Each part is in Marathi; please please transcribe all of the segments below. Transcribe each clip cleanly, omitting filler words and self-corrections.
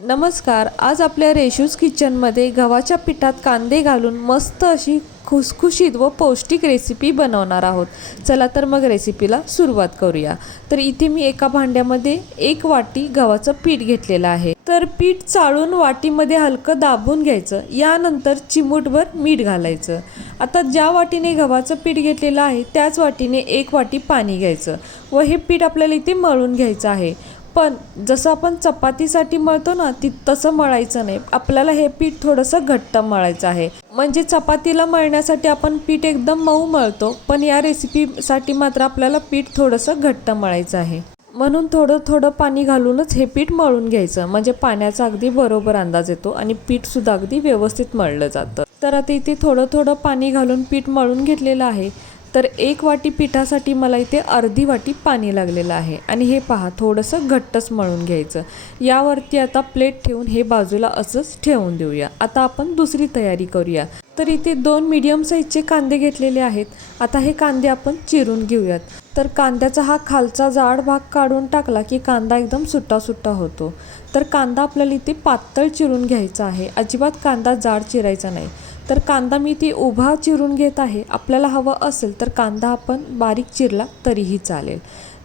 नमस्कार. आज आपल्या रेशूज किचनमध्ये गव्हाच्या पिठात कांदे घालून मस्त अशी खुसखुशीत व पौष्टिक रेसिपी बनवणार आहोत. चला तर मग रेसिपीला सुरुवात करूया. तर इथे मी एका भांड्यामध्ये 1 वाटी गव्हाचं पीठ घेतलेलं आहे. तर पीठ चाळून वाटीमध्ये हलकं दाबून घ्यायचं. यानंतर चिमूटभर मीठ घालायचं. आता ज्या वाटीने गव्हाचं पीठ घेतलेलं आहे त्याच वाटीने 1 वाटी पाणी घ्यायचं व हे पीठ आपल्याला इथे मळून घ्यायचं आहे. पण जसं आपण चपातीसाठी मळतो ना तसं मळायचं नाही. आपल्याला हे पीठ थोडंसं घट्ट मळायचं आहे. म्हणजे चपातीला मळण्यासाठी आपण पीठ एकदम मऊ मळतो, पण या रेसिपीसाठी मात्र आपल्याला पीठ थोडंसं घट्ट मळायचं आहे. म्हणून थोडं थोडं पाणी घालूनच हे पीठ मळून घ्यायचं. म्हणजे पाण्याचा अगदी बरोबर अंदाज येतो आणि पीठसुद्धा अगदी व्यवस्थित मळलं जातं. तर आता इथे थोडं थोडं पाणी घालून पीठ मळून घेतलेलं आहे. तर 1 वाटी पिठासाठी मला इथे अर्धी वाटी पाणी लागलेलं आहे. आणि हे पहा, थोडंसं घट्टच मळून घ्यायचं. यावरती आता प्लेट ठेवून हे बाजूला असंच ठेवून देऊया. आता आपण दुसरी तयारी करूया. तर इथे 2 मीडियम साईजचे कांदे घेतलेले आहेत. आता हे कांदे आपण चिरून घेऊयात. तर कांद्याचा हा खालचा जाड भाग काढून टाकला की कांदा एकदम सुट्टा सुट्टा होतो. तर कांदा आपल्याला इथे पातळ चिरून घ्यायचा आहे. अजिबात कांदा जाड चिरायचा नाही. तर कांदा मी ती उभा चिरून घेत आहे. आपल्याला हवं असेल तर कांदा आपण बारीक चिरला तरीही चालेल.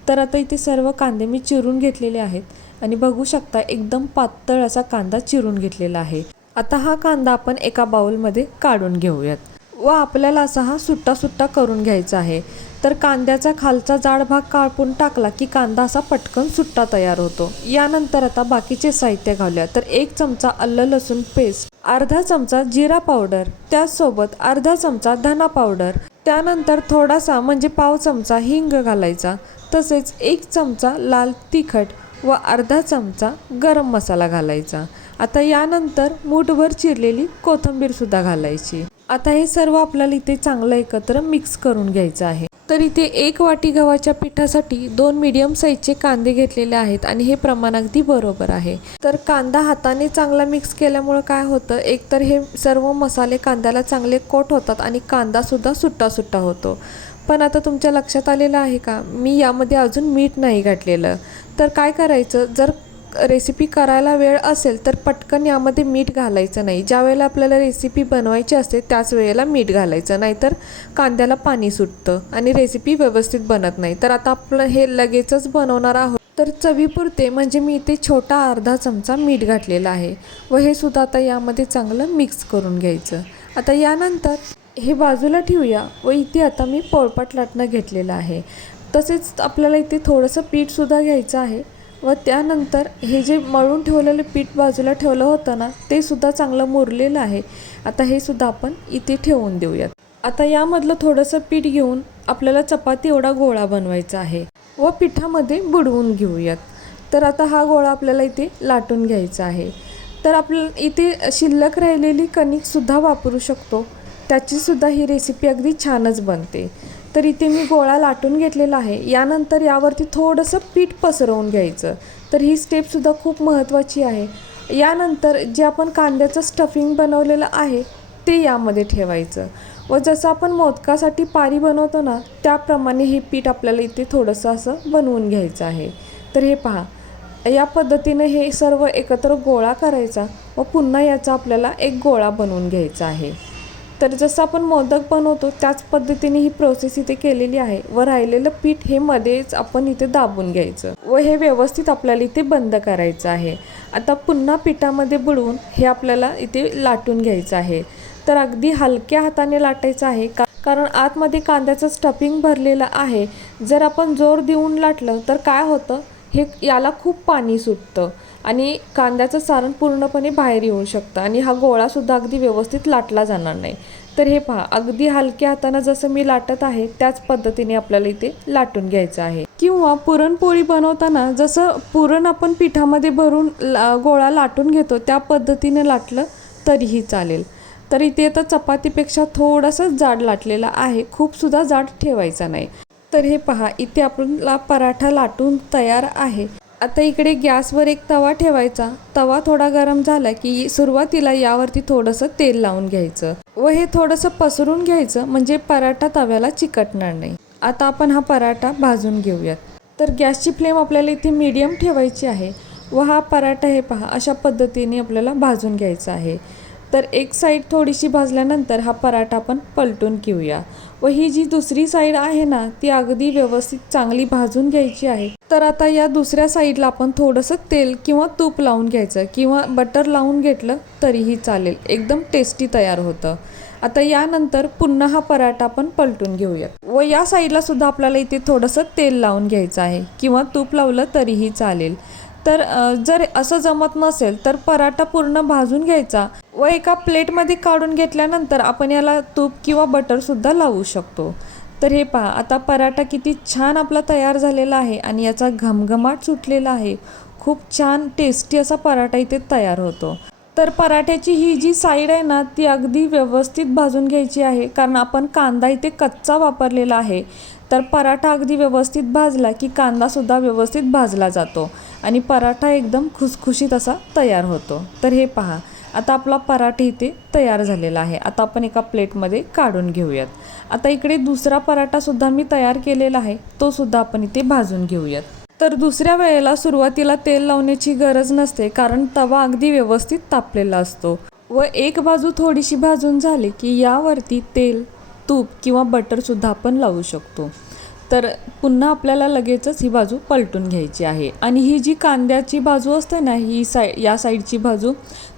तर आता इथे सर्व कांदे मी चिरून घेतलेले आहेत आणि बघू शकता एकदम पातळ असा कांदा चिरून घेतलेला आहे. आता हा कांदा आपण एका बाउलमध्ये काढून घेऊयात व आपल्याला असा हा सुट्टा सुट्टा करून घ्यायचा आहे. तर कांद्याचा खालचा जाड भाग कापून टाकला की कांदा असा पटकन सुट्टा तयार होतो. यानंतर आता बाकीचे साहित्य घालूया. तर 1 चमचा आलं लसूण पेस्ट, अर्धा चमचा जिरा पावडर, त्याचसोबत अर्धा चमचा धना पावडर, त्यानंतर थोडासा म्हणजे पाव चमचा हिंग घालायचा, तसेच 1 चमचा लाल तिखट व अर्धा चमचा गरम मसाला घालायचा. आता यानंतर मूठभर चिरलेली कोथिंबीरसुद्धा घालायची. आता हे सर्व आपल्याला इथे चांगलं एकत्र मिक्स करून घ्यायचं आहे. तर इथे 1 वाटी गव्हाच्या पिठासाठी 2 मीडियम साईजचे कांदे घेतलेले आहेत आणि हे प्रमाण अगदी बरोबर आहे. तर कांदा हाताने चांगला मिक्स केल्यामुळे काय होतं, एकतर हे सर्व मसाले कांद्याला चांगले कोट होतात आणि कांदासुद्धा सुट्टा सुट्टा होतो. पण आता तुमच्या लक्षात आलेलं आहे का, मी यामध्ये अजून मीठ नाही घातलेलं. तर काय करायचं, जर रेसिपी करायला वेळ असेल तर पटकन यामध्ये मीठ घालायचं नाही. ज्या वेळेला आपल्याला रेसिपी बनवायची असते त्याच वेळेला मीठ घालायचं, नाहीतर कांद्याला पाणी सुटतं आणि रेसिपी व्यवस्थित बनत नाही. तर आता आपलं हे लगेचच बनवणार आहोत. तर चवीपुरते म्हणजे मी इथे छोटा अर्धा चमचा मीठ घातलेला आहे व हे सुद्धा आता यामध्ये चांगलं मिक्स करून घ्यायचं. आता यानंतर हे बाजूला ठेवूया व इथे आता मी पोळपाट लाटणं घेतलेलं आहे. तसेच आपल्याला इथे थोडंसं पीठसुद्धा घ्यायचं आहे व त्यानंतर हे जे मळून ठेवलेलं पीठ बाजूला ठेवलं होतं ना, ते सुद्धा चांगलं मुरलेलं आहे. आता हे सुद्धा आपण इथे ठेवून देऊयात. आता यामधलं थोडंसं पीठ घेऊन आपल्याला चपाती एवढा गोळा बनवायचा आहे व पिठामध्ये बुडवून घेऊयात. तर आता हा गोळा आपल्याला इथे लाटून घ्यायचा आहे. तर आपल्याला इथे शिल्लक राहिलेली कणिकसुद्धा वापरू शकतो. त्याचीसुद्धा ही रेसिपी अगदी छानच बनते. तर इथे मी गोळा लाटून घेतलेला आहे. यानंतर यावरती थोडंसं पीठ पसरवून घ्यायचं. तर ही स्टेपसुद्धा खूप महत्त्वाची आहे. यानंतर जे आपण कांद्याचं स्टफिंग बनवलेलं आहे ते यामध्ये ठेवायचं व जसं आपण मोदकासाठी पारी बनवतो ना, त्याप्रमाणे हे पीठ आपल्याला इथे थोडंसं असं बनवून घ्यायचं आहे. तर हे पहा, या पद्धतीने हे सर्व एकत्र गोळा करायचा व पुन्हा याचा आपल्याला एक गोळा बनवून घ्यायचा आहे. तर जसं आपण मोदक बनवतो त्याच पद्धतीने ही प्रोसेस इथे केलेली आहे व राहिलेलं पीठ हे मध्येच आपण इथे दाबून घ्यायचं व हे व्यवस्थित आपल्याला इथे बंद करायचं आहे. आता पुन्हा पिठामध्ये बुडवून हे आपल्याला इथे लाटून घ्यायचं आहे. तर अगदी हलक्या हाताने लाटायचं आहे, कारण आतमध्ये कांद्याचं स्टफिंग भरलेलं आहे. जर आपण जोर देऊन लाटलं तर काय होतं, हे याला खूप पाणी सुटतं आणि कांद्याचं सारण पूर्णपणे बाहेर येऊ शकतं आणि हा गोळासुद्धा अगदी व्यवस्थित लाटला जाणार नाही. तर हे पहा, अगदी हलक्या हातानं जसं मी लाटत आहे त्याच पद्धतीने आपल्याला इथे लाटून घ्यायचं आहे. किंवा पुरणपोळी बनवताना जसं पुरण आपण पिठामध्ये भरून गोळा लाटून घेतो त्या पद्धतीने लाटलं तरीही चालेल. तर इथे आता चपातीपेक्षा थोडंसं जाड लाटलेला आहे, खूपसुद्धा जाड ठेवायचा नाही. तर हे पहा, इथे आपला पराठा लाटून तयार आहे. आता इकडे गॅसवर एक तवा ठेवायचा. तवा थोडा गरम झाला की सुरुवातीला यावरती थोडंसं तेल लावून घ्यायचं व हे थोडंसं पसरून घ्यायचं, म्हणजे पराठा तव्याला चिकटणार नाही. आता आपण हा पराठा भाजून घेऊयात. तर गॅसची फ्लेम आपल्याला इथे मीडियम ठेवायची आहे व हा पराठा हे पहा अशा पद्धतीने आपल्याला भाजून घ्यायचा आहे। तर एक साईड थोडीशी भाजल्यानंतर हा पराठा आपण पलटून घेऊया व ही जी दुसरी साईड आहे ना ती अगदी व्यवस्थित चांगली भाजून घ्यायची आहे। तर आता या दुसऱ्या साईडला आपण थोडंसं तेल किंवा तूप लावून घ्यायचं किंवा बटर लावून घेतलं तरीही चालेल, एकदम टेस्टी तयार होतं। आता यानंतर पुन्हा हा पराठा आपण पलटून घेऊया व या साईडला सुद्धा आपल्याला इथे थोडंसं तेल लावून घ्यायचं आहे किंवा तूप लावलं तरीही चालेल। तर जर असं जमत नसेल तर पराठा पूर्ण भाजून घ्यायचा व एका प्लेटमध्ये काढून घेतल्यानंतर आपण याला तूप किंवा बटरसुद्धा लावू शकतो। तर हे पहा आता पराठा किती छान आपला तयार झालेला आहे आणि याचा घमघमाट सुटलेला आहे। खूप छान टेस्टी असा पराठा इथे तयार होतो। तर पराठ्याची ही जी साईड आहे ना ती अगदी व्यवस्थित भाजून घ्यायची आहे, कारण आपण कांदा इथे कच्चा वापरलेला आहे। तर पराठा अगदी व्यवस्थित भाजला की कांदासुद्धा व्यवस्थित भाजला जातो आणि पराठा एकदम खुसखुशीत असा तयार होतो। तर हे पहा आता आपला पराठा इथे तयार झालेला आहे। आता आपण एका प्लेटमध्ये काढून घेऊयात। आता इकडे दुसरा पराठासुद्धा मी तयार केलेला आहे, तो सुद्धा आपण इथे भाजून घेऊयात। तर दुसऱ्या वेळेला सुरुवातीला तेल लावण्याची गरज नसते, कारण तवा अगदी व्यवस्थित तापलेला असतो व एक बाजू थोडीशी भाजून झाली की यावरती तेल, तूप किंवा बटरसुद्धा आपण लावू शकतो। तर पुन्हा आपल्याला लगेचच ही बाजू पलटून घ्यायची आहे आणि ही जी कांद्याची बाजू असते ना ही या साईडची बाजू,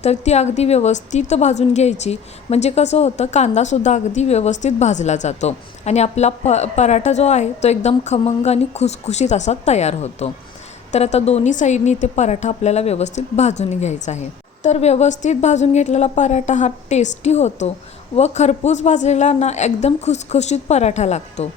तर ती अगदी व्यवस्थित भाजून घ्यायची, म्हणजे कसं होतं कांदासुद्धा अगदी व्यवस्थित भाजला जातो आणि आपला पराठा जो आहे तो एकदम खमंग आणि खुसखुशीत असा तयार होतो। तर आता दोन्ही साईडनी ते पराठा आपल्याला व्यवस्थित भाजून घ्यायचा आहे। तर व्यवस्थित भाजून घेतलेला पराठा हा टेस्टी होतो व खरपूस भाजलेला ना एकदम खुसखुशीत पराठा लागतो।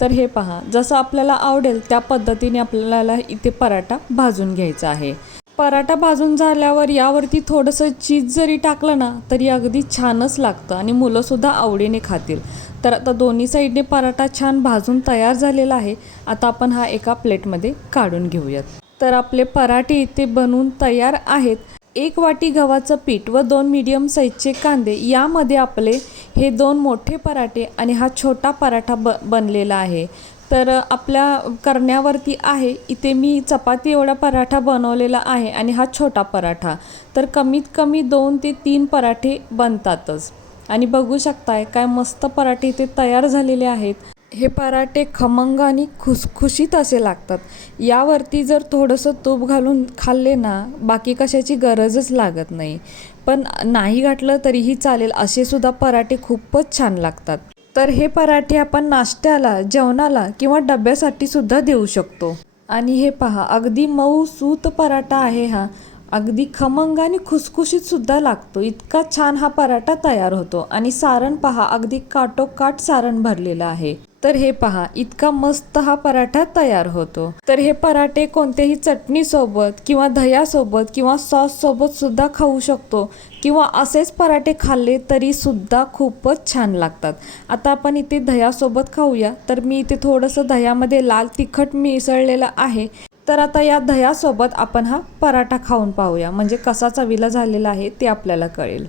तर हे पहा जसं आपल्याला आवडेल त्या पद्धतीने आपल्याला इथे पराठा भाजून घ्यायचा आहे। पराठा भाजून झाल्यावर यावरती थोडंसं चीज जरी टाकलं ना तरी अगदी छानच लागतं आणि मुलंसुद्धा आवडीने खातील। तर आता दोन्ही साईडने पराठा छान भाजून तयार झालेला आहे। आता आपण हा एका प्लेटमध्ये काढून घेऊयात। तर आपले पराठे इथे बनवून तयार आहेत। एक वाटी गव्हाचं पीठ व 2 मीडियम साईजचे कांदे, यामध्ये आपले हे 2 मोठे पराठे आणि हा छोटा पराठा बनलेला आहे। तर आपल्या करण्यावरती आहे इथे मी चपाती एवढा पराठा बनवलेला आहे आणि हा छोटा पराठा, तर कमीत कमी 2 ते 3 पराठे बनतातच। आणि बघू शकताय काय मस्त पराठे इथे तयार झालेले आहेत। हे पराठे खमंग आणि खुसखुशीत असे लागतात। यावरती जर थोडंसं तूप घालून खाल्ले ना बाकी कशाची गरजच लागत नाही, पण नाही घातलं तरीही चालेल, असे सुद्धा पराठे खूपच छान लागतात। तर हे पराठे आपण नाश्त्याला, जेवणाला किंवा डब्यासाठी सुद्धा देऊ शकतो। आणि हे पहा अगदी मऊ सूत पराठा आहे हा, अगदी खमंग आणि खुसखुशीत सुद्धा लागतो। इतका छान हा पराठा तयार होतो आणि सारण पहा अगदी काटोकाट सारण भरलेलं आहे। तर हे पहा इतका मस्त हा पराठा तयार होतो। तर हे पराठे कोणत्याही चटणीसोबत किंवा दह्यासोबत किंवा सॉससोबत सुद्धा खाऊ शकतो किंवा असेच पराठे खाल्ले तरी सुद्धा खूपच छान लागतात। आता आपण इथे दह्यासोबत खाऊया। तर मी इथे थोडंसं दह्यामध्ये लाल तिखट मिसळलेलं आहे। तर आता या दह्यासोबत आपण हा पराठा खाऊन पाहूया, म्हणजे कसा चवीला झालेला आहे ते आपल्याला कळेल।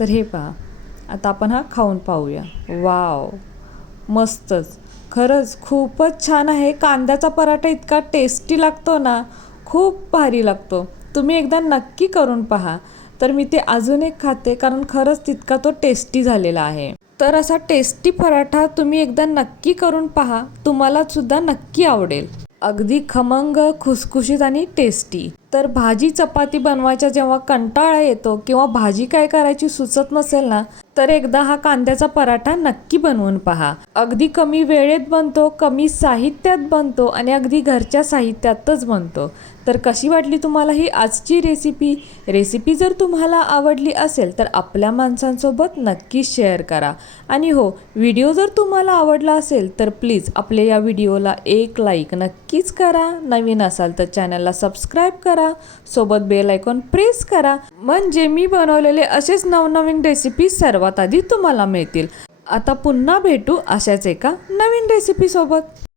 तर हे पहा आता आपण हा खाऊन पाहूया। वाव, मस्तच, खरंच खूपच छान आहे। कांद्याचा पराठा इतका टेस्टी लागतो ना, खूप भारी लागतो। तुम्ही एकदा नक्की करून पहा। तर मी ते अजून एक खाते, कारण खरंच तितका तो टेस्टी झालेला आहे। तर असा टेस्टी पराठा तुम्ही एकदा नक्की करून पहा, तुम्हाला सुद्धा नक्की आवडेल। अगदी खमंग, खुसखुशीत आणि टेस्टी। तर भाजी चपाती बनवायचा जेव्हा कंटाळा येतो किंवा भाजी काय करायची सुचत नसेल ना, तर एकदा हा कांद्याचा पराठा नक्की बनवून पहा। अगदी कमी वेळेत बनतो, कमी साहित्यात बनतो आणि अगदी घरच्या साहित्यातच बनतो। तर कशी वाटली तुम्हाला ही आजची रेसिपी जर तुम्हाला आवडली असेल तर आपल्या माणसांसोबत नक्की शेअर करा। आणि हो, व्हिडिओ जर तुम्हाला आवडला असेल तर प्लीज आपल्या या व्हिडिओला एक लाईक नक्कीच करा। नवीन असाल तर चॅनलला सबस्क्राईब करा, सोबत बेल आयकॉन प्रेस करा, म्हणजे मी बनवलेले असेच नवनवीन रेसिपी सर्वात आधी तुम्हाला मिळतील। आता पुन्हा भेटू अशाच एका नवीन रेसिपी सोबत।